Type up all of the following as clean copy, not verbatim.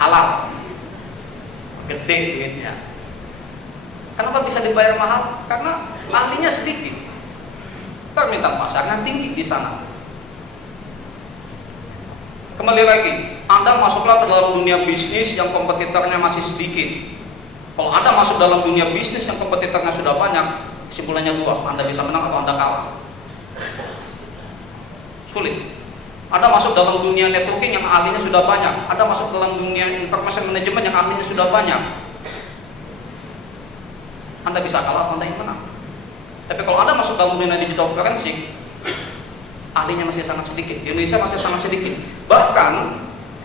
halal, gede duitnya. Kenapa bisa dibayar mahal? Karena ahlinya sedikit, permintaan pasarnya tinggi di sana. Kembali lagi, Anda masuklah ke dalam dunia bisnis yang kompetitornya masih sedikit. Kalau Anda masuk dalam dunia bisnis yang kompetitornya sudah banyak, kesimpulannya dua, Anda bisa menang atau Anda kalah. Sulit. Anda masuk dalam dunia networking yang ahlinya sudah banyak, Anda masuk dalam dunia information management yang ahlinya sudah banyak, Anda bisa kalah, Anda yang menang. Tapi kalau Anda masuk dalam dunia digital forensik, ahlinya masih sangat sedikit, Indonesia masih sangat sedikit. Bahkan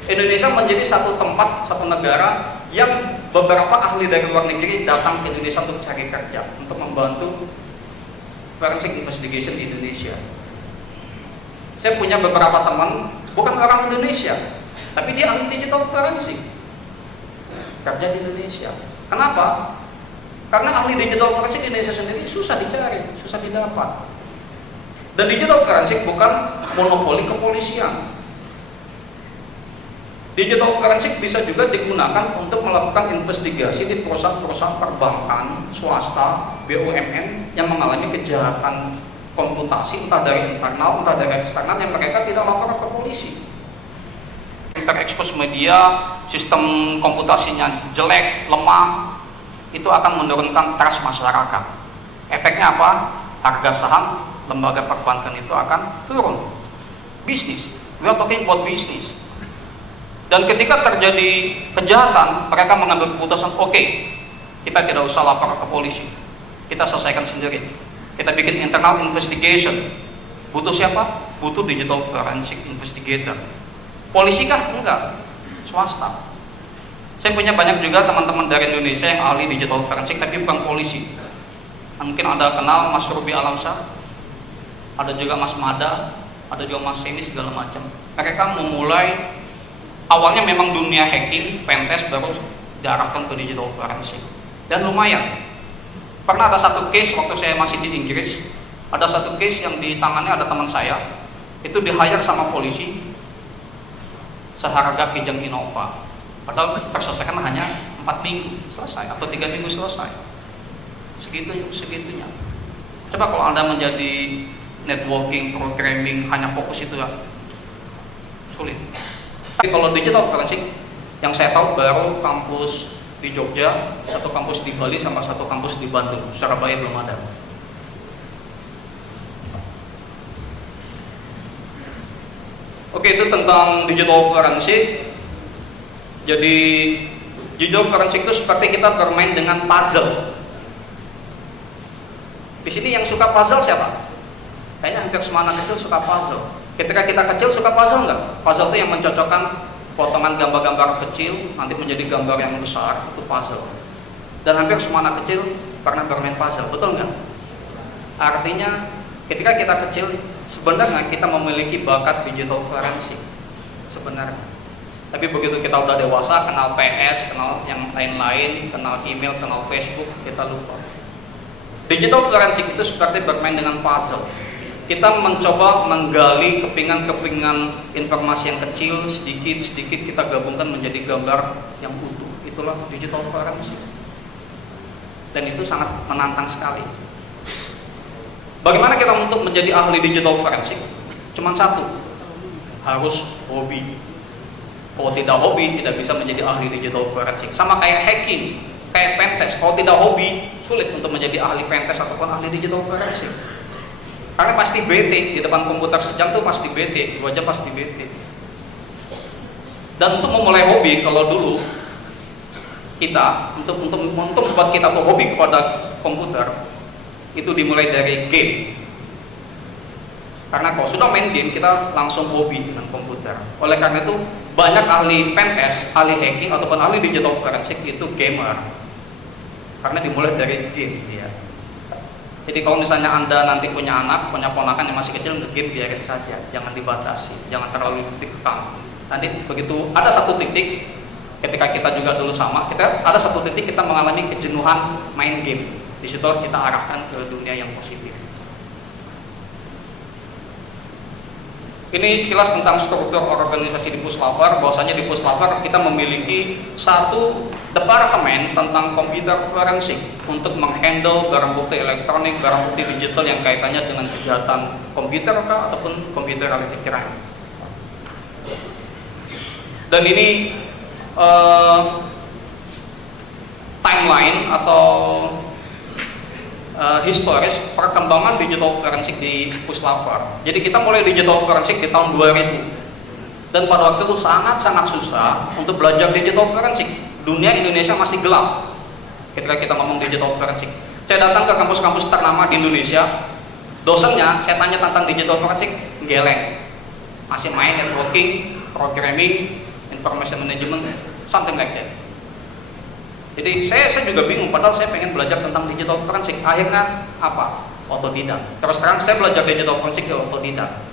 Indonesia menjadi satu tempat, satu negara yang beberapa ahli dari luar negeri datang ke Indonesia untuk cari kerja, untuk membantu forensic investigation di Indonesia. Saya punya beberapa teman, bukan orang Indonesia, tapi dia ahli digital forensik, kerja di Indonesia. Kenapa? Karena ahli digital forensik di Indonesia sendiri susah dicari, susah didapat. Dan digital forensik bukan monopoli kepolisian. Digital forensik bisa juga digunakan untuk melakukan investigasi di perusahaan-perusahaan perbankan, swasta, BUMN yang mengalami kejahatan komputasi entah dari internal, entah dari eksternal yang mereka tidak lapor ke polisi. Terekspos media, sistem komputasinya jelek, lemah, itu akan menurunkan trust masyarakat. Efeknya apa? Harga saham lembaga perbankan itu akan turun. Bisnis, we are talking about bisnis. Dan ketika terjadi kejahatan, mereka mengambil keputusan, oke, kita tidak usah lapor ke polisi, kita selesaikan sendiri. Kita bikin internal investigation. Butuh siapa? Butuh digital forensic investigator. Polisi kah? Enggak, swasta. Saya punya banyak juga teman-teman dari Indonesia yang ahli digital forensik tapi bukan polisi. Mungkin ada kenal Mas Ruby Alamsyah, ada juga Mas Mada, ada juga Mas Seni segala macam. Mereka memulai awalnya memang dunia hacking, pentest, baru diarahkan ke digital forensik. Dan lumayan. Pernah ada satu case waktu saya masih di Inggris, ada satu case yang ditangani ada teman saya, itu di-hire sama polisi seharga Kijang Innova. Padahal terselesaikan hanya 4 minggu selesai atau 3 minggu selesai. Segitunya. Coba kalau Anda menjadi networking, programming, hanya fokus itu ya, sulit. Tapi kalau digital forensik, yang saya tahu baru kampus di Jogja, satu kampus di Bali, sama satu kampus di Bandung. Surabaya belum ada. Oke, itu tentang digital forensik. Jadi digital forensik itu seperti kita bermain dengan puzzle. Di sini yang suka puzzle siapa? Kayaknya hampir semua anak kecil suka puzzle. Ketika kita kecil suka puzzle nggak? Puzzle itu yang mencocokkan potongan gambar-gambar kecil nanti menjadi gambar yang besar, itu puzzle. Dan hampir semua anak kecil pernah bermain puzzle, betul nggak? Artinya ketika kita kecil sebenarnya kita memiliki bakat digital forensik sebenarnya. Tapi begitu kita udah dewasa, kenal PS, kenal yang lain-lain, kenal email, kenal Facebook, kita lupa. Digital forensik itu seperti bermain dengan puzzle. Kita mencoba menggali kepingan-kepingan informasi yang kecil, sedikit-sedikit kita gabungkan menjadi gambar yang utuh. Itulah digital forensik. Dan itu sangat menantang sekali. Bagaimana kita untuk menjadi ahli digital forensik? Cuman satu, harus hobi. Kalau tidak hobi, tidak bisa menjadi ahli digital forensik. Sama kayak hacking, kayak pentest. Kalau tidak hobi, sulit untuk menjadi ahli pentest ataupun ahli digital forensik. Karena pasti bete, di depan komputer sejam tuh pasti bete, 2 jam pasti bete. Dan untuk memulai hobi, kalau dulu kita, untuk membuat kita tuh hobi kepada komputer, itu dimulai dari game. Karena kalau sudah main game, kita langsung hobi dengan komputer. Oleh karena itu, banyak ahli pentest, ahli hacking, ataupun ahli digital forensik itu gamer. Karena dimulai dari game ya. Jadi kalau misalnya Anda nanti punya anak, punya ponakan yang masih kecil, game biarin saja, jangan dibatasi, jangan terlalu dikekang. Nanti begitu ada satu titik, ketika kita juga dulu sama, kita ada satu titik kita mengalami kejenuhan main game. Di situ kita arahkan ke dunia yang positif. Ini sekilas tentang struktur organisasi di Puslapor. Bahwasanya di Puslapor kita memiliki satu departemen tentang komputer forensik untuk menghandle barang bukti elektronik, barang bukti digital yang kaitannya dengan kejahatan komputer ataupun computer related crime. Dan ini timeline atau historis perkembangan digital forensik di Puslapor. Jadi kita mulai digital forensik di tahun 2000. Dan pada waktu itu sangat-sangat susah untuk belajar digital forensik. Dunia Indonesia masih gelap ketika kita ngomong digital forensik. Saya datang ke kampus-kampus ternama di Indonesia, dosennya saya tanya tentang digital forensik, geleng. Masih main networking, programming, information management, something like that. Jadi saya juga bingung, padahal saya pengen belajar tentang digital forensik. Akhirnya apa? Otodidak. Terus terang saya belajar digital forensik ya otodidak.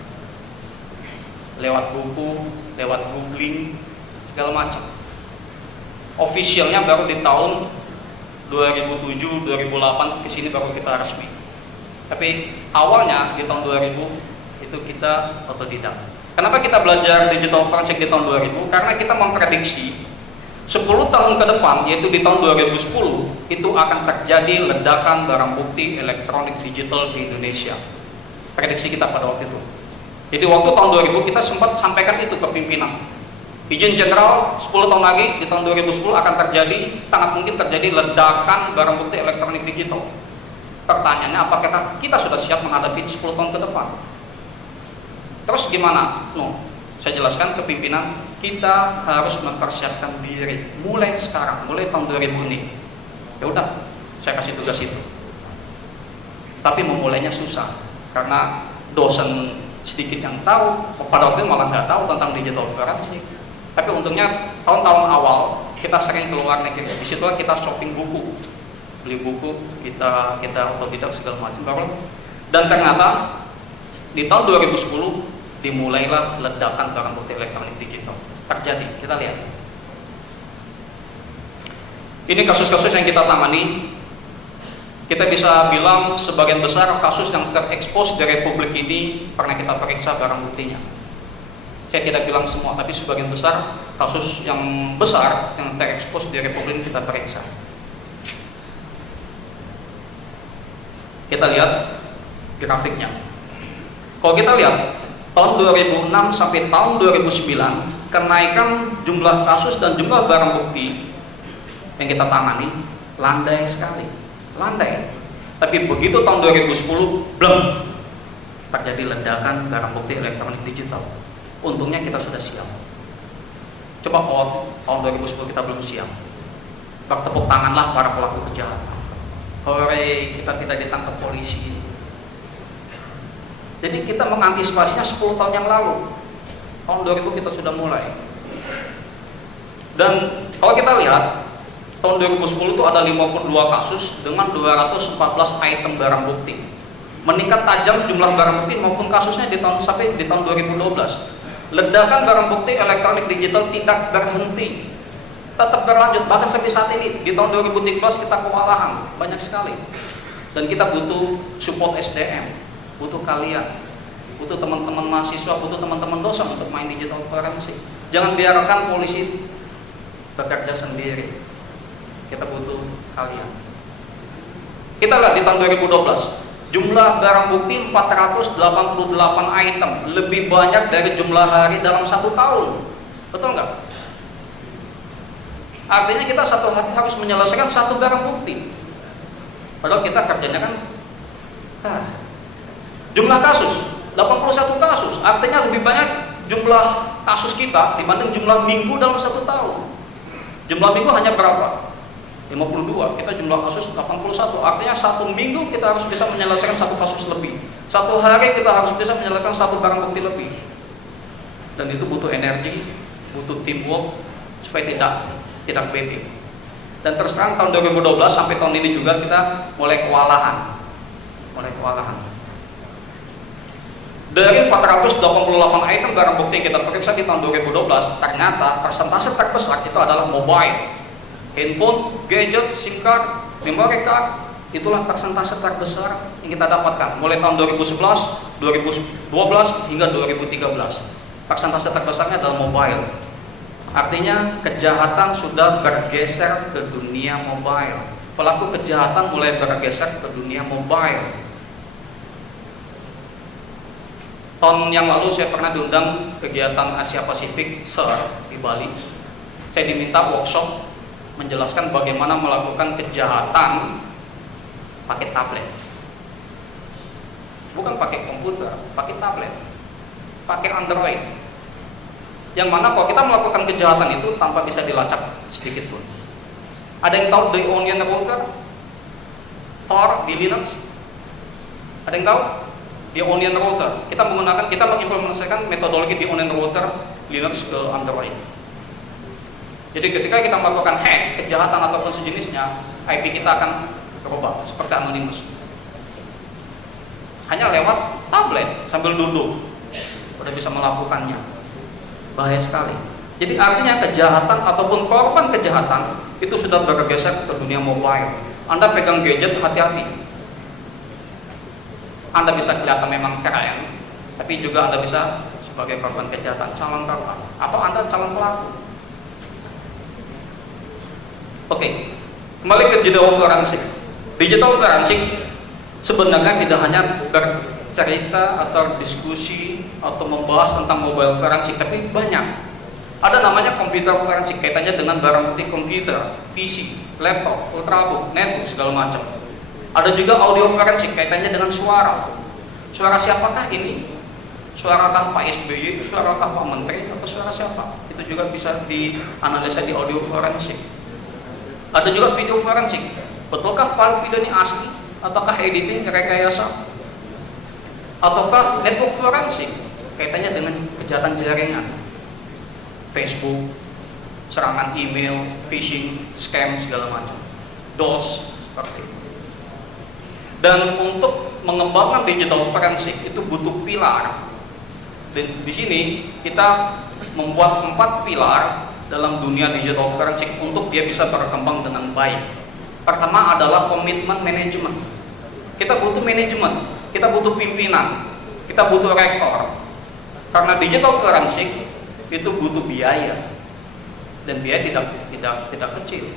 Lewat buku, lewat googling, segala macam. Officialnya baru di tahun 2007, 2008 ke sini baru kita resmi. Tapi awalnya di tahun 2000 itu kita otodidak. Kenapa kita belajar digital forensik di tahun 2000? Karena kita memprediksi 10 tahun ke depan, yaitu di tahun 2010, itu akan terjadi ledakan barang bukti elektronik digital di Indonesia. Prediksi kita pada waktu itu. Jadi waktu tahun 2000 kita sempat sampaikan itu ke pimpinan. Izin general 10 tahun lagi di tahun 2010 akan terjadi, sangat mungkin terjadi ledakan barang bukti elektronik digital. Pertanyaannya, apakah kita sudah siap menghadapi 10 tahun ke depan? Terus gimana? Saya jelaskan ke pimpinan, kita harus mempersiapkan diri mulai sekarang, mulai tahun 2000 ini. Ya udah, saya kasih tugas itu. Tapi memulainya susah karena dosen sedikit yang tahu, pada waktu itu malah nggak tahu tentang digital forensik. Tapi untungnya tahun-tahun awal kita sering keluar negeri. Disitulah kita shopping buku, beli buku, kita otodidak segala macam. Dan ternyata di tahun 2010 dimulailah ledakan barang bukti elektronik digital. Terjadi, kita lihat. Ini kasus-kasus yang kita tangani. Kita bisa bilang sebagian besar kasus yang terekspos di Republik ini pernah kita periksa barang buktinya. Saya tidak bilang semua, tapi sebagian besar kasus yang besar yang terekspos di Republik ini kita periksa. Kita lihat grafiknya. Kalau kita lihat tahun 2006 sampai tahun 2009, kenaikan jumlah kasus dan jumlah barang bukti yang kita tangani landai sekali, landai. Tapi begitu tahun 2010, blem, terjadi ledakan barang bukti elektronik digital. Untungnya kita sudah siap. Coba kalau tahun 2010 kita belum siap, bertepuk tanganlah para pelaku kejahatan. Hore, kita tidak ditangkap polisi. Jadi kita mengantisipasinya 10 tahun yang lalu. Tahun 2000 kita sudah mulai. Dan kalau kita lihat, tahun 2010 itu ada 52 kasus dengan 214 item barang bukti. Meningkat tajam jumlah barang bukti maupun kasusnya sampai di tahun 2012. Ledakan barang bukti elektronik digital tidak berhenti, tetap berlanjut bahkan sampai saat ini. Di tahun 2013 kita kewalahan banyak sekali. Dan kita butuh support SDM. Butuh kalian, butuh teman-teman mahasiswa, butuh teman-teman dosen untuk main digital forensik. Jangan biarkan polisi bekerja sendiri. Kita butuh kalian. Kita lihat di tahun 2012, jumlah barang bukti 488 item, lebih banyak dari jumlah hari dalam 1 tahun. Betul nggak? Artinya kita satu hari harus menyelesaikan 1 barang bukti. Padahal kita kerjanya kan jumlah kasus 81 kasus, artinya lebih banyak jumlah kasus kita dibanding jumlah minggu dalam 1 tahun. Jumlah minggu hanya berapa? 52, kita jumlah kasus 81, artinya 1 minggu kita harus bisa menyelesaikan 1 kasus lebih. 1 hari kita harus bisa menyelesaikan 1 barang bukti lebih. Dan itu butuh energi, butuh teamwork supaya tidak bete. Dan terus terang tahun 2012 sampai tahun ini juga kita mulai kewalahan. Dari 488 item barang bukti yang kita periksa di tahun 2012, ternyata persentase terbesar itu adalah mobile, handphone, gadget, SIM card, memory card. Itulah persentase terbesar yang kita dapatkan. Mulai tahun 2011, 2012 hingga 2013. Persentase terbesarnya adalah mobile. Artinya kejahatan sudah bergeser ke dunia mobile. Pelaku kejahatan mulai bergeser ke dunia mobile. Tahun yang lalu saya pernah diundang kegiatan Asia Pasifik SER di Bali. Saya diminta workshop menjelaskan bagaimana melakukan kejahatan pakai tablet. Bukan pakai komputer, pakai tablet, pakai Android. Yang mana kalau kita melakukan kejahatan itu tanpa bisa dilacak sedikit pun. Ada yang tahu The Onion Router? Tor di Linux? Ada yang tahu? The Onion Router. Kita mengimplementasikan metodologi The Onion Router Linux ke Android. Jadi ketika kita melakukan hack, kejahatan ataupun sejenisnya, IP kita akan berubah seperti anonymous. Hanya lewat tablet sambil duduk udah bisa melakukannya. Bahaya sekali. Jadi artinya kejahatan ataupun korban kejahatan itu sudah bergeser ke dunia mobile. Anda pegang gadget, hati-hati. Anda bisa kelihatan memang keren, tapi juga Anda bisa sebagai korban kejahatan, calon korban. Atau Anda calon pelaku. Oke, kembali ke digital forensik. Digital forensik sebenarnya tidak hanya bercerita atau diskusi atau membahas tentang mobile forensik, tapi banyak. Ada namanya computer forensik, kaitannya dengan barang bukti komputer, PC, laptop, ultrabook, netbook, segala macam. Ada juga audio forensik, kaitannya dengan suara. Suara siapakah ini? Suarakah Pak SBY, suarakah Pak Menteri, atau suara siapa? Itu juga bisa dianalisa di audio forensik. Ada juga video forensik. Betulkah file video ini asli? Ataukah editing, rekayasa? Ataukah network forensik? Kaitannya dengan kejahatan jaringan, Facebook, serangan email, phishing, scam, segala macam, DOS, seperti itu. Dan untuk mengembangkan digital forensik itu butuh pilar. Dan di sini kita membuat 4 pilar dalam dunia digital forensik untuk dia bisa berkembang dengan baik. Pertama adalah komitmen manajemen. Kita butuh manajemen, kita butuh pimpinan, kita butuh rektor. Karena digital forensik itu butuh biaya, dan biaya tidak kecil.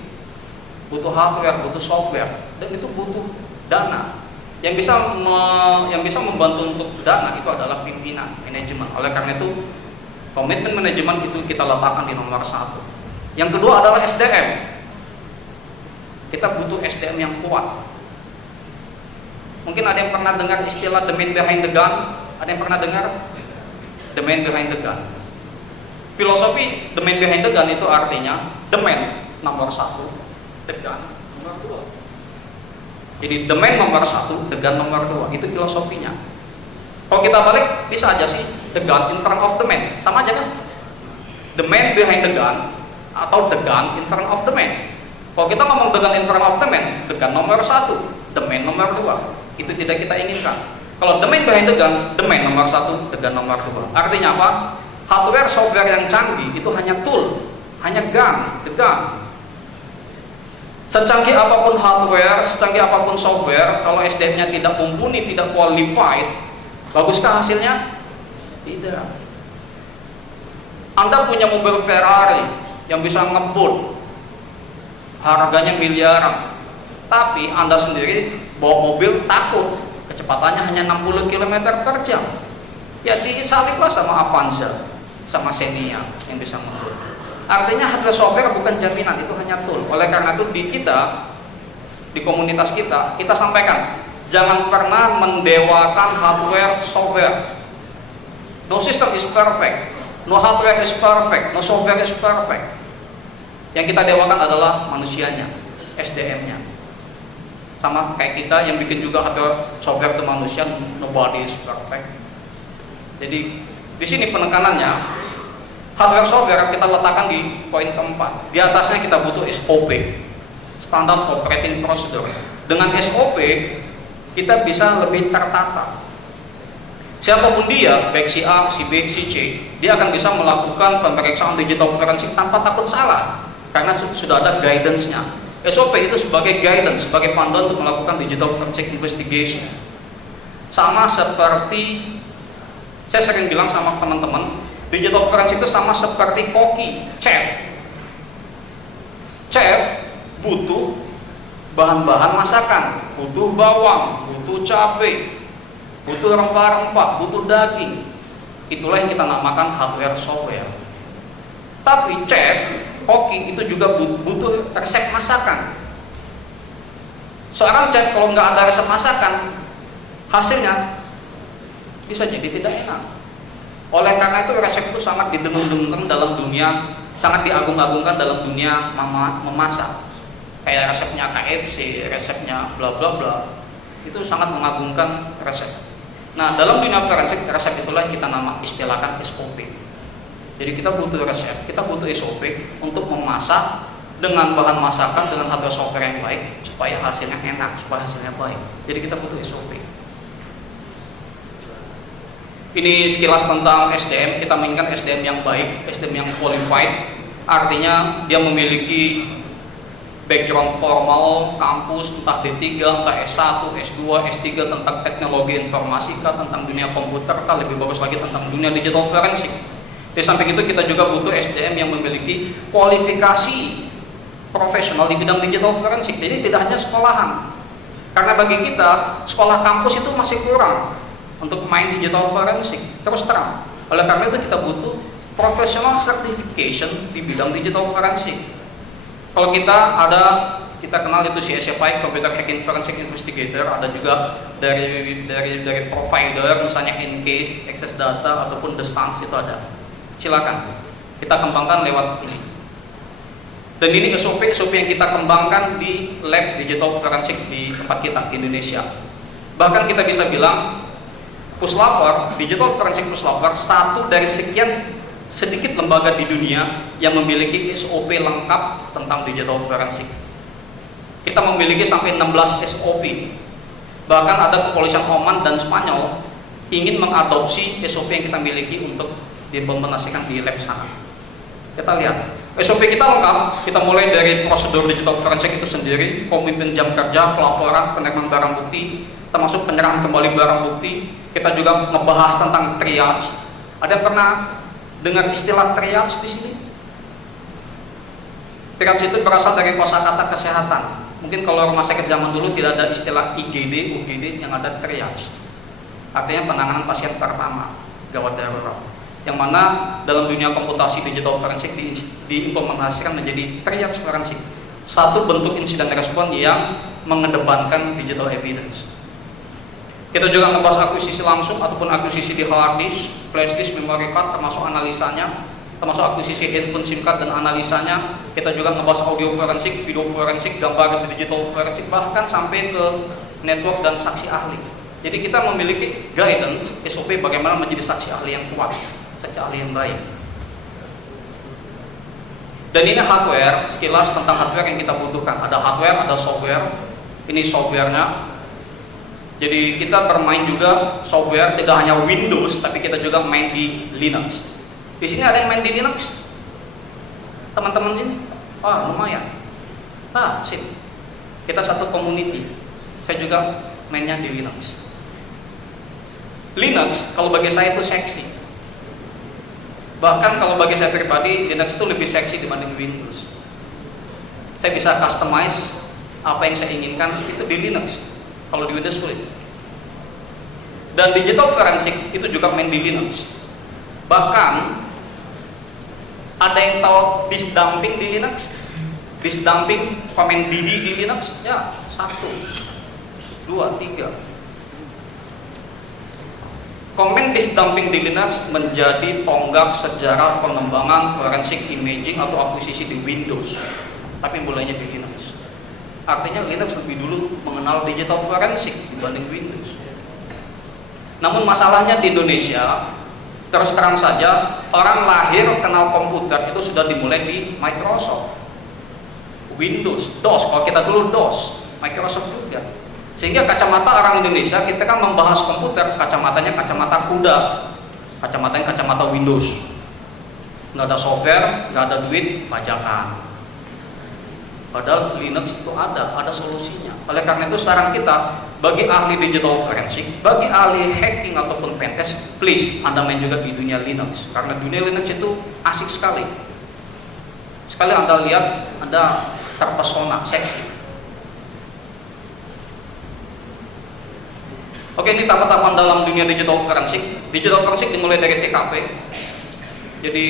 Butuh hardware, butuh software, dan itu butuh dana. Yang bisa membantu untuk dana itu adalah pimpinan, manajemen. Oleh karena itu komitmen manajemen itu kita letakkan di nomor 1. Yang kedua adalah SDM. Kita butuh SDM yang kuat. Mungkin ada yang pernah dengar istilah the man behind the gun? Ada yang pernah dengar? The man behind the gun. Filosofi the man behind the gun itu artinya the man nomor 1, the gun nomor 2. Jadi the man nomor 1, the gun nomor 2. Itu filosofinya. Kalau kita balik bisa aja sih the gun in front of the man, sama aja kan? The man behind the gun atau the gun in front of the man. Kalau kita ngomong the gun in front of the man, the gun nomor 1, the man nomor 2. Itu tidak kita inginkan. Kalau the man behind the gun, the man nomor 1, the gun nomor 2. Artinya apa? Hardware, software yang canggih itu hanya tool, hanya gun, the gun. Secanggih apapun hardware, secanggih apapun software, kalau SDM-nya tidak mumpuni, tidak qualified, baguskah hasilnya? Tidak. Anda punya mobil Ferrari yang bisa ngebut, harganya miliaran, tapi Anda sendiri bawa mobil takut, kecepatannya hanya 60 km per jam. Ya disaliplah sama Avanza, sama Xenia yang bisa ngebut. Artinya hardware software bukan jaminan, itu hanya tool. Oleh karena itu di komunitas kita sampaikan, jangan pernah mendewakan hardware software. No system is perfect, no hardware is perfect, no software is perfect. Yang kita dewakan adalah manusianya, SDM-nya. Sama kayak kita yang bikin juga hardware software itu manusia, nobody is perfect. Jadi di sini penekanannya hardware software kita letakkan di poin keempat. Di atasnya kita butuh SOP, Standard Operating Procedure. Dengan SOP kita bisa lebih tertata. Siapapun dia, baik si A, si B, si C, dia akan bisa melakukan pemeriksaan digital forensik tanpa takut salah, karena sudah ada guidance-nya. SOP itu sebagai guidance, sebagai panduan untuk melakukan digital forensic investigation. Sama seperti saya sering bilang sama teman-teman, digital forensik itu sama seperti koki, chef. Chef butuh bahan-bahan masakan, butuh bawang, butuh cabai, butuh rempah-rempah, butuh daging. Itulah yang kita namakan hardware software. Tapi chef, koki itu juga butuh resep masakan. Seorang chef kalau nggak ada resep masakan, hasilnya bisa jadi tidak enak. Oleh karena itu resep itu sangat didengung-dengungkan dalam dunia, sangat diagung-agungkan dalam dunia memasak. Kayak resepnya KFC, resepnya bla bla bla, itu sangat mengagungkan resep. Nah, dalam dunia forensik, resep itulah yang kita istilahkan SOP. Jadi kita butuh resep, kita butuh SOP untuk memasak dengan bahan masakan, dengan hardware software yang baik, supaya hasilnya enak, supaya hasilnya baik. Jadi kita butuh SOP. Ini sekilas tentang SDM. Kita menginginkan SDM yang baik, SDM yang qualified, artinya dia memiliki background formal, kampus, entah D3, entah S1, S2, S3 tentang teknologi informasi, tentang dunia komputer, lebih bagus lagi tentang dunia digital forensik. Di samping itu kita juga butuh SDM yang memiliki kualifikasi profesional di bidang digital forensik. Jadi tidak hanya sekolahan, karena bagi kita sekolah kampus itu masih kurang untuk main digital forensik, terus terang. Oleh karena itu kita butuh professional certification di bidang digital forensik. Kalau kita kenal itu CSFI, Computer Hacking Forensic Investigator, ada juga dari provider, misalnya Encase, Access Data, ataupun The Stance itu ada. Silakan kita kembangkan lewat ini. Dan ini SOP yang kita kembangkan di lab digital forensik di tempat kita di Indonesia. Bahkan kita bisa bilang Puslapor, digital forensik Puslapor, satu dari sekian sedikit lembaga di dunia yang memiliki SOP lengkap tentang digital forensik. Kita memiliki sampai 16 SOP. Bahkan ada kepolisian Oman dan Spanyol ingin mengadopsi SOP yang kita miliki untuk diimplementasikan di lab sana. Kita lihat, SOP kita lengkap. Kita mulai dari prosedur digital forensik itu sendiri, pemimpin jam kerja, pelaporan, penerimaan barang bukti, termasuk penyerahan kembali barang bukti. Kita juga membahas tentang triage. Ada pernah dengar istilah triage di sini? Triage itu berasal dari kosakata kesehatan. Mungkin kalau rumah sakit zaman dulu tidak ada istilah IGD, UGD, yang ada triage. Artinya penanganan pasien pertama, gawat darurat. Yang mana dalam dunia komputasi digital forensik diimplementasikan menjadi triage forensik. Satu bentuk insiden respon yang mengedepankan digital evidence. Kita juga ngebahas akuisisi langsung ataupun akuisisi di hard disk, flash disk, memory card, termasuk analisanya, termasuk akuisisi handphone SIM card dan analisanya. Kita juga ngebahas audio forensik, video forensik, gambar digital forensik, bahkan sampai ke network dan saksi ahli. Jadi kita memiliki guidance SOP bagaimana menjadi saksi ahli yang kuat, saksi ahli yang baik. Dan ini hardware, sekilas tentang hardware yang kita butuhkan. Ada hardware, ada software. Ini softwarenya. Jadi kita bermain juga software, tidak hanya Windows, tapi kita juga main di Linux. Di sini ada yang main di Linux? Teman-teman ini? Wah, lumayan. Sip. Kita satu community. Saya juga mainnya di Linux. Linux, kalau bagi saya itu seksi. Bahkan kalau bagi saya pribadi, Linux itu lebih seksi dibanding Windows. Saya bisa customize apa yang saya inginkan itu di Linux. Kalau di Windows sulit. Dan digital forensik itu juga main di Linux. Bahkan ada yang tahu disk dumping di Linux? Disk dumping, komen DD di Linux? Ya, 1, 2, 3. Komen disk dumping di Linux menjadi tonggak sejarah pengembangan forensik imaging atau akuisisi di Windows. Tapi mulainya di Linux. Artinya Linux lebih dulu mengenal digital forensik dibanding Windows. Namun masalahnya di Indonesia, terus terang saja, orang lahir kenal komputer itu sudah dimulai di Microsoft, Windows, DOS. Kalau kita dulu DOS, Microsoft juga. Sehingga kacamata orang Indonesia, kita kan membahas komputer, kacamatanya kacamata kuda, kacamatanya kacamata Windows. Nggak ada software, nggak ada duit, pajakan. Padahal Linux itu ada solusinya. Oleh karena itu saran kita bagi ahli digital forensik, bagi ahli hacking ataupun pentest, please Anda main juga di dunia Linux. Karena dunia Linux itu asik sekali. Sekali Anda lihat, Anda terpesona, seksi. Oke, ini tahapan dalam dunia digital forensik. Digital forensik dimulai dari TKP. Jadi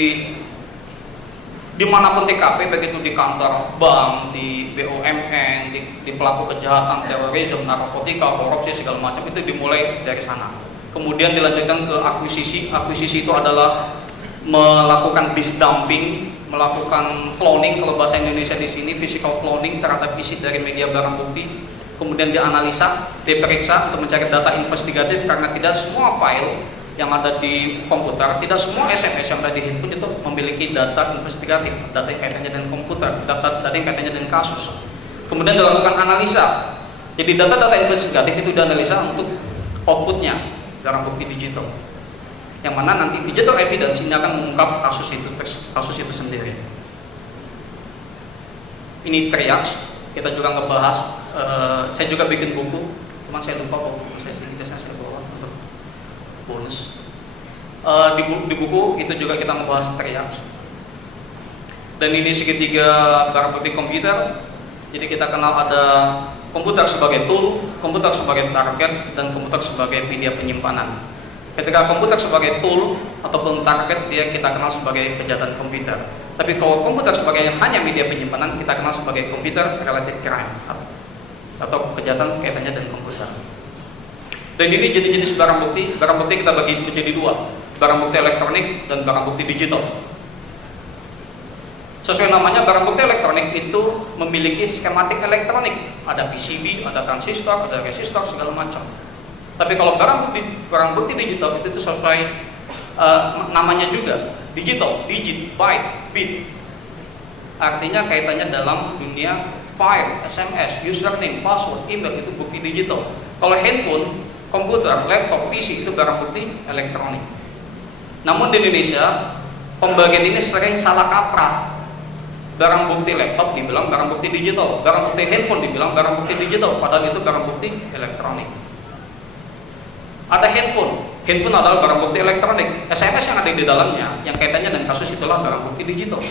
dimanapun TKP, baik itu di kantor bank, di BUMN, di pelaku kejahatan, terorisme, narkotika, korupsi segala macam, itu dimulai dari sana. Kemudian dilanjutkan ke akuisisi. Akuisisi itu adalah melakukan disdumping, melakukan cloning, kalau bahasa Indonesia di sini physical cloning terhadap isi dari media barang bukti. Kemudian dianalisa, diperiksa untuk mencari data investigatif, karena tidak semua file yang ada di komputer, tidak semua SMS yang ada di handphone itu memiliki data investigatif, data yang kaitannya dengan komputer, data yang kaitannya dengan kasus. Kemudian dilakukan analisa. Jadi data-data investigatif itu dianalisa untuk outputnya barang bukti digital, yang mana nanti digital evidence ini akan mengungkap kasus itu sendiri. Ini triage. Kita juga ngebahas. Saya juga bikin buku, cuman saya lupa buku saya bawa untuk bonus. Di buku itu juga kita membahas triage. Dan ini segitiga barang bukti komputer. Jadi kita kenal ada komputer sebagai tool, komputer sebagai target, dan komputer sebagai media penyimpanan. Ketika komputer sebagai tool ataupun target, dia kita kenal sebagai kejahatan komputer. Tapi kalau komputer sebagai hanya media penyimpanan, kita kenal sebagai computer related crime atau kejahatan kaitannya dengan komputer. Dan ini jenis-jenis barang bukti. Barang bukti kita bagi menjadi dua, barang bukti elektronik dan barang bukti digital. Sesuai namanya, barang bukti elektronik itu memiliki skematik elektronik. Ada PCB, ada transistor, ada resistor, segala macam. Tapi kalau barang bukti digital itu sesuai namanya juga, digital, digit, byte, bit. Artinya kaitannya dalam dunia file, SMS, username, password, email, itu bukti digital. Kalau handphone, komputer, laptop, PC itu barang bukti elektronik. Namun di Indonesia pembagian ini sering salah kaprah. Barang bukti laptop dibilang barang bukti digital, barang bukti handphone dibilang barang bukti digital, padahal itu barang bukti elektronik. Ada handphone adalah barang bukti elektronik. SMS yang ada di dalamnya, yang kaitannya dengan kasus, itulah barang bukti digital.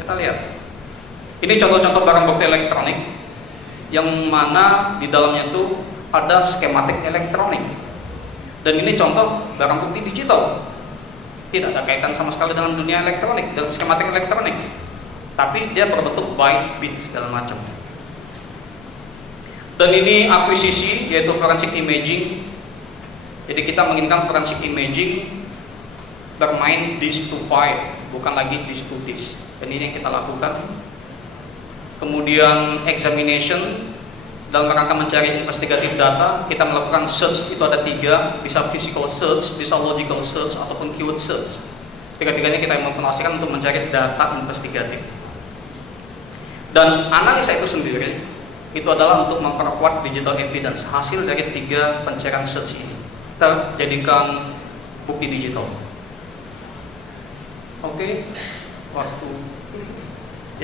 Kita lihat. Ini contoh-contoh barang bukti elektronik yang mana di dalamnya itu ada skematik elektronik. Dan ini contoh barang bukti digital. Tidak ada kaitan sama sekali dengan dunia elektronik dan skematik elektronik. Tapi dia berbentuk byte, bit, segala macam. Dan ini akuisisi, yaitu forensic imaging. Jadi kita menginginkan forensic imaging bermain disk to file, bukan lagi disk to disk. Dan ini yang kita lakukan. Kemudian examination, dalam rangka mencari investigatif data, kita melakukan search. Itu ada 3, bisa physical search, bisa logical search, ataupun keyword search. Tiga-tiganya kita implementasikan untuk mencari data investigatif. Dan analisa itu sendiri itu adalah untuk memperkuat digital evidence, hasil dari 3 pencarian search ini kita jadikan bukti digital. Oke, waktu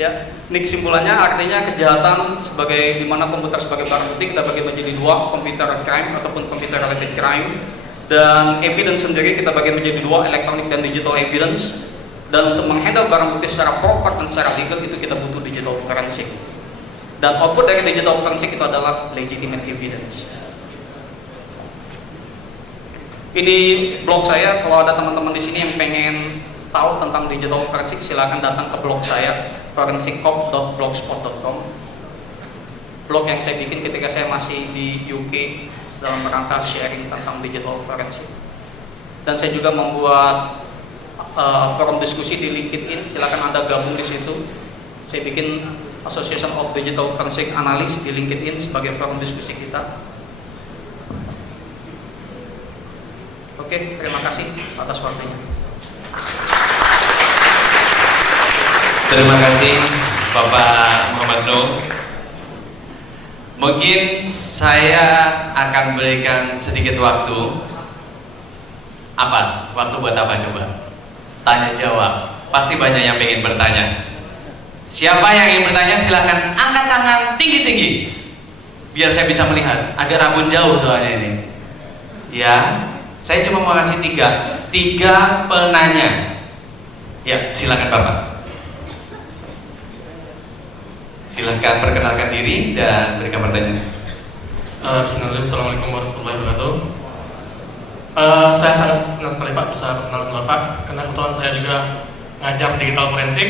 ya. Ini kesimpulannya, artinya kejahatan sebagai dimana komputer sebagai barang bukti kita bagi menjadi 2, computer crime ataupun computer related crime, dan evidence sendiri kita bagi menjadi 2, electronic dan digital evidence. Dan untuk menghandle barang bukti secara proper dan secara legal itu kita butuh digital forensik. Dan output dari digital forensik itu adalah legitimate evidence. Ini blog saya. Kalau ada teman-teman di sini yang pengen tahu tentang digital forensik, silakan datang ke blog saya, forensiccop.blogspot.com. Blog yang saya bikin ketika saya masih di UK dalam rangka sharing tentang digital forensik. Dan saya juga membuat forum diskusi di LinkedIn. Silakan Anda gabung di situ. Saya bikin Association of Digital Forensic Analyst di LinkedIn sebagai forum diskusi kita. Oke, terima kasih atas waktunya. Terima kasih Bapak Muhammad Nuh. Mungkin saya akan berikan sedikit waktu. Apa? Waktu buat apa coba? Tanya jawab. Pasti banyak yang ingin bertanya. Siapa yang ingin bertanya silahkan angkat tangan tinggi-tinggi biar saya bisa melihat. Agak rabun jauh soalnya ini. Ya, saya cuma mau kasih tiga penanya. Ya, silakan Bapak. Silahkan perkenalkan diri dan berikan pertanyaan. Bismillahirrahmanirrahim. Assalamualaikum warahmatullahi wabarakatuh. Saya sangat senang sekali Pak bisa berkenalan dengan Bapak karena kebetulan saya juga ngajar digital forensik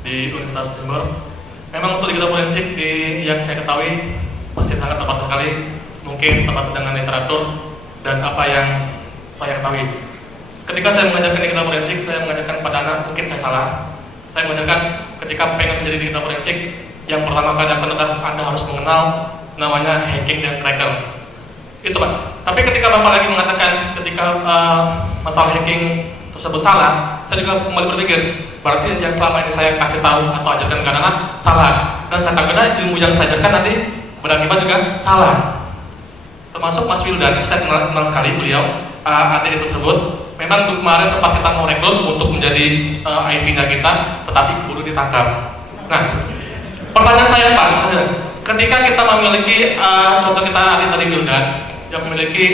di Universitas Jember. Memang untuk digital forensik yang saya ketahui masih sangat terbatas sekali, mungkin terbatas dengan literatur dan apa yang saya ketahui. Ketika saya mengajarkan digital forensik, saya mengajarkan pada anak, mungkin saya salah. Saya mengajarkan ketika pengen menjadi digital forensik, yang pertama kali adalah Anda harus mengenal namanya hacking dan cracker. Itu Pak. Tapi ketika Bapak lagi mengatakan ketika masalah hacking tersebut salah, saya juga kembali berpikir, berarti yang selama ini saya kasih tahu atau ajarkan ke anak salah, dan saya takutnya ilmu yang saya ajarkan nanti berakibat juga salah. Termasuk Mas Wildan, saya kenal sekali beliau, adik itu tersebut. Memang kemarin sempat kita mau rekrut untuk menjadi IT-nya kita, tetapi keburu ditangkap. Nah, pertanyaan saya Pak, ketika kita memiliki contoh kita adik tadi Wildan yang memiliki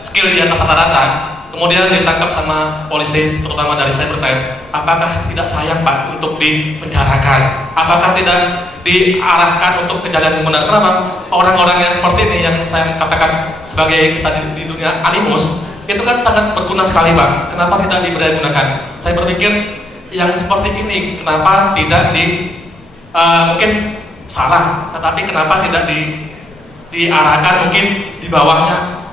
skill di atas rata-rata, kemudian ditangkap sama polisi, terutama dari cybercrime, apakah tidak sayang Pak untuk dipenjarakan? Apakah tidak diarahkan untuk ke jalan yang benar? Kenapa? Orang-orang yang seperti ini yang saya katakan sebagai kita di dunia animus itu kan sangat berguna sekali Pak. Kenapa tidak dipergunakan? Saya berpikir yang seperti ini kenapa tidak mungkin salah, tetapi kenapa tidak diarahkan mungkin di bawahnya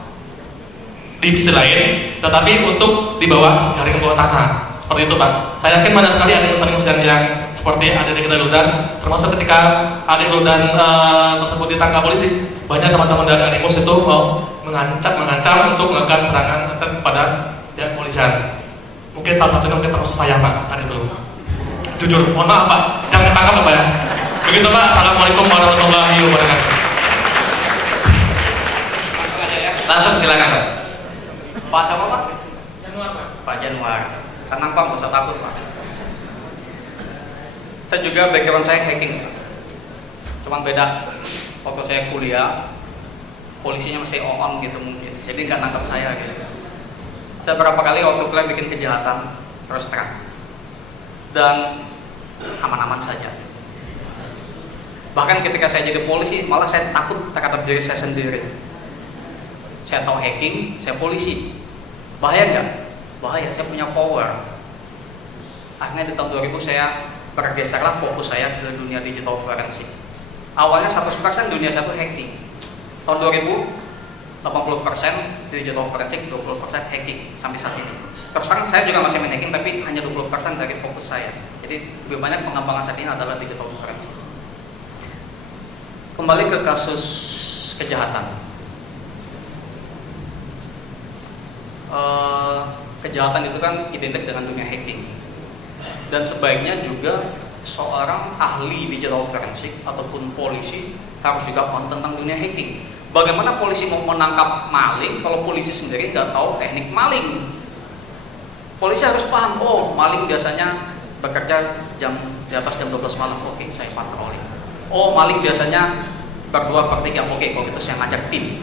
divisi lain, tetapi untuk di bawah jaringan bawah tanah seperti itu Pak. Saya yakin banyak sekali ada urusan-urusan yang seperti adik kita Wildan, termasuk ketika adik Wildan tersebut ditangkap polisi, banyak teman-teman dari Animus itu mau mengancam untuk melakukan serangan atas kepada pihak polisian. Mungkin salah satunya mungkin termasuk saya Pak saat itu. Jujur, mohon maaf Pak, jangan ditangkap Pak ya. Begitu Pak. Assalamualaikum warahmatullahi wabarakatuh. Langsung silakan Pak. Pak siapa Pak? Januar Pak. Pak Januar. Tenang Pak, nggak usah takut Pak. Saya juga background saya hacking, cuman beda. Waktu saya kuliah, polisinya masih on gitu mungkin, jadi nggak nangkap saya gitu. Saya berapa kali waktu kuliah bikin kejahatan terus terang, dan aman-aman saja. Bahkan ketika saya jadi polisi, malah saya takut terhadap diri saya sendiri. Saya tahu hacking, saya polisi, bahaya nggak? Bahaya. Saya punya power. Akhirnya di tahun 2000 saya bergeserlah fokus saya ke dunia digital forensik. Awalnya 100% dunia saya itu hacking. Tahun 2000 80% digital forensik, 20% hacking sampai saat ini. Terus terang saya juga masih main hacking, tapi hanya 20% dari fokus saya. Jadi lebih banyak pengembangan saat ini adalah digital forensik. Kembali ke kasus kejahatan. Kejahatan itu kan identik dengan dunia hacking, dan sebaiknya juga seorang ahli digital forensik ataupun polisi harus juga paham tentang dunia hacking. Bagaimana polisi mau menangkap maling kalau polisi sendiri nggak tahu teknik maling? Polisi harus paham, oh maling biasanya bekerja di atas jam 12 malam, oke saya patroli. Oh maling biasanya berdua bertiga, oke kalau gitu saya ngajak tim.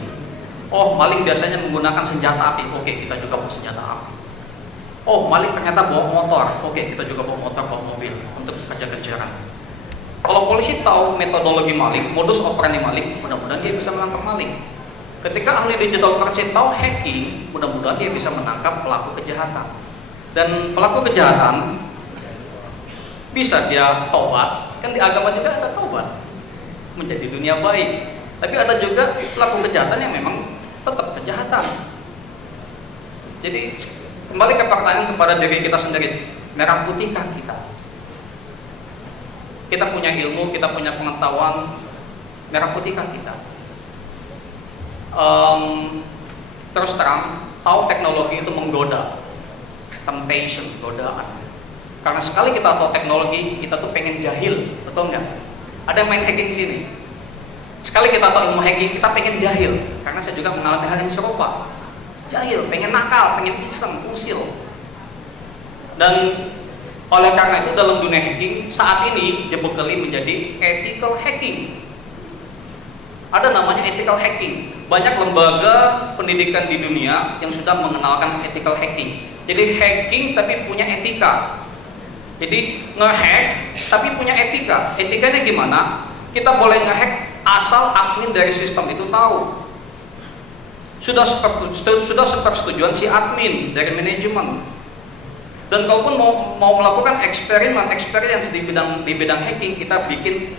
Oh maling biasanya menggunakan senjata api, oke kita juga bawa senjata api. Oh maling ternyata bawa motor, oke kita juga bawa motor, bawa mobil untuk kejar-kejaran. Kalau polisi tahu metodologi maling, modus operandi maling, mudah-mudahan dia bisa menangkap maling. Ketika ahli digital forensik tahu hacking, mudah-mudahan dia bisa menangkap pelaku kejahatan. Dan pelaku kejahatan bisa dia tobat, kan di agama juga ada tobat, menjadi dunia baik. Tapi ada juga pelaku kejahatan yang memang tetap kejahatan. Jadi kembali ke pertanyaan kepada diri kita sendiri, merah putihkah kita? Kita punya ilmu, kita punya pengetahuan, merah putihkah kita? Terus terang, tahu teknologi itu menggoda, temptation, godaan. Karena sekali kita tahu teknologi, kita tuh pengen jahil, betul nggak? Ada yang main hacking sini. Sekali kita tahu ilmu hacking, kita pengen jahil. Karena saya juga mengalami hal yang serupa. Jahil, pengen nakal, pengen iseng, usil. Dan Oleh karena itu dalam dunia hacking saat ini dibekali menjadi ethical hacking. Ada namanya ethical hacking. Banyak lembaga pendidikan di dunia yang sudah mengenalkan ethical hacking. Jadi hacking tapi punya etika. Jadi ngehack tapi punya etika. Etikanya gimana? Kita boleh ngehack asal admin dari sistem itu tahu. Sudah sepersetujuan si admin dari manajemen. Dan kalaupun mau melakukan experience di bidang hacking, kita bikin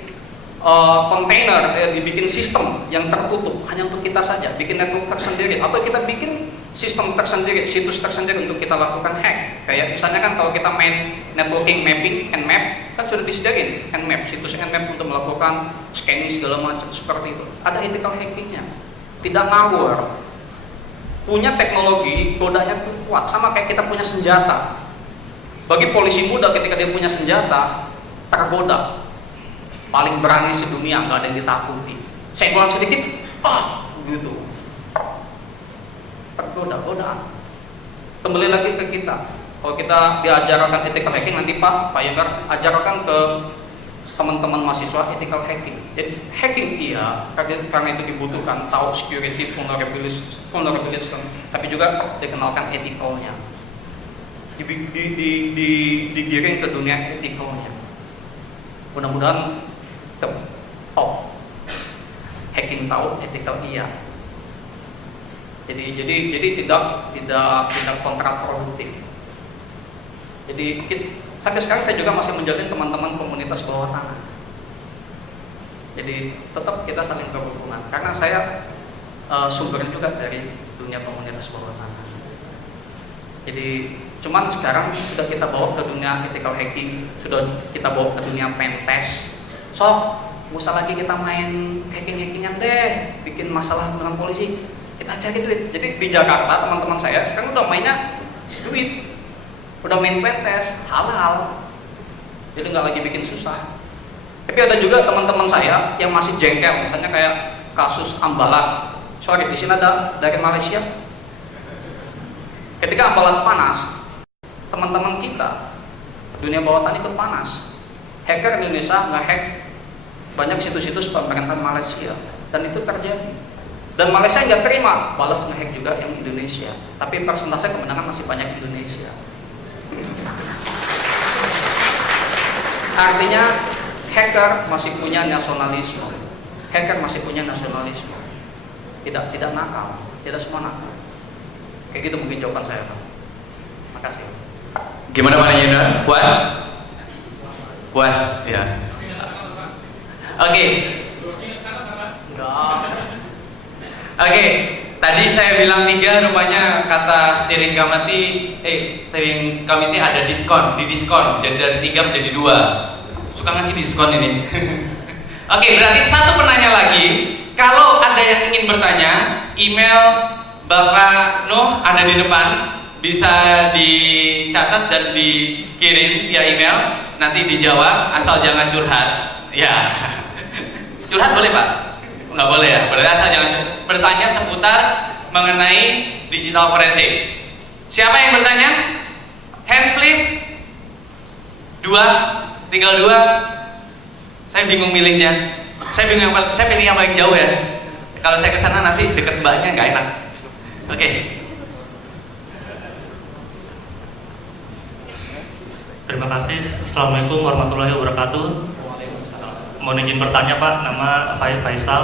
kontainer, dibikin sistem yang tertutup hanya untuk kita saja, bikin network tersendiri, atau kita bikin sistem tersendiri, situs tersendiri untuk kita lakukan hack. Kayak misalnya kan kalau kita main networking mapping, Nmap, kan sudah disediain Nmap, situs Nmap untuk melakukan scanning segala macam seperti itu. Ada ethical hackingnya, tidak ngawur, punya teknologi, godanya kuat, sama kayak kita punya senjata. Bagi polisi muda ketika dia punya senjata, tergoda, paling berani sedunia, nggak ada yang ditakuti. Senggolan sedikit, gitu. Tergoda-godaan. Kembali lagi ke kita. Kalau kita diajarkan ethical hacking, nanti Pak Yogar ajarkan ke teman-teman mahasiswa ethical hacking. Jadi hacking iya, karena itu dibutuhkan tahu security, vulnerability, tapi juga dikenalkan ethicalnya. Digiring ke dunia ethicalnya. Mudah-mudahan top. Hacking tahu, ethical iya. Jadi tidak kontraproduktif. Jadi sampai sekarang saya juga masih menjalin teman-teman komunitas bawah tanah. Jadi tetap kita saling berhubungan karena saya sumbernya juga dari dunia komunitas bawah tanah. Jadi cuman sekarang sudah kita bawa ke dunia ethical hacking, sudah kita bawa ke dunia pen test. Nggak usah lagi kita main hacking-hackingan deh, bikin masalah dengan polisi. Kita cari duit. Jadi di Jakarta teman-teman saya sekarang udah mainnya duit, udah main pen test halal. Jadi nggak lagi bikin susah. Tapi ada juga teman-teman saya yang masih jengkel, misalnya kayak kasus Ambalat. Sorry, di sini ada dari Malaysia. Ketika Ambalat panas, teman-teman kita dunia bawah tanah ikut panas. Hacker Indonesia nge-hack banyak situs-situs pemerintahan Malaysia dan itu terjadi. Dan Malaysia nggak terima balas nge-hack juga yang Indonesia. Tapi persentase kemenangan masih banyak Indonesia. Artinya hacker masih punya nasionalisme. Hacker masih punya nasionalisme. Tidak nakal, tidak semua nakal. Kayak gitu mungkin jawaban saya, Pak. Makasih. Gimana Pak Yenda? Puas? Puas? Ya. Oke. Oke. Tadi saya bilang 3, rupanya kata steering committee ada diskon, di diskon. Jadi dari 3 menjadi 2. Suka ngasih diskon ini. Oke, berarti satu penanya lagi. Kalau ada yang ingin bertanya, email Bapak Nuh ada di depan, bisa dicatat dan dikirim via email, nanti dijawab, asal jangan curhat. Ya, curhat boleh Pak? Nggak boleh ya, berarti asal jangan bertanya seputar mengenai digital forensik. Siapa yang bertanya? Hand please. 2, tinggal 2. Saya bingung milihnya. Saya pilih yang paling jauh ya. Kalau saya kesana nanti deket mbaknya nggak enak. Oke. Terima kasih. Assalamualaikum warahmatullahi wabarakatuh. Mohon izin bertanya Pak, nama Faisal.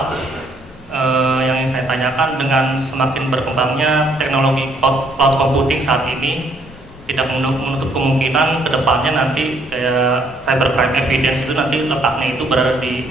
Yang saya tanyakan, dengan semakin berkembangnya teknologi cloud computing saat ini, tidak menutup kemungkinan kedepannya nanti kayak cybercrime evidence itu nanti letaknya itu berada di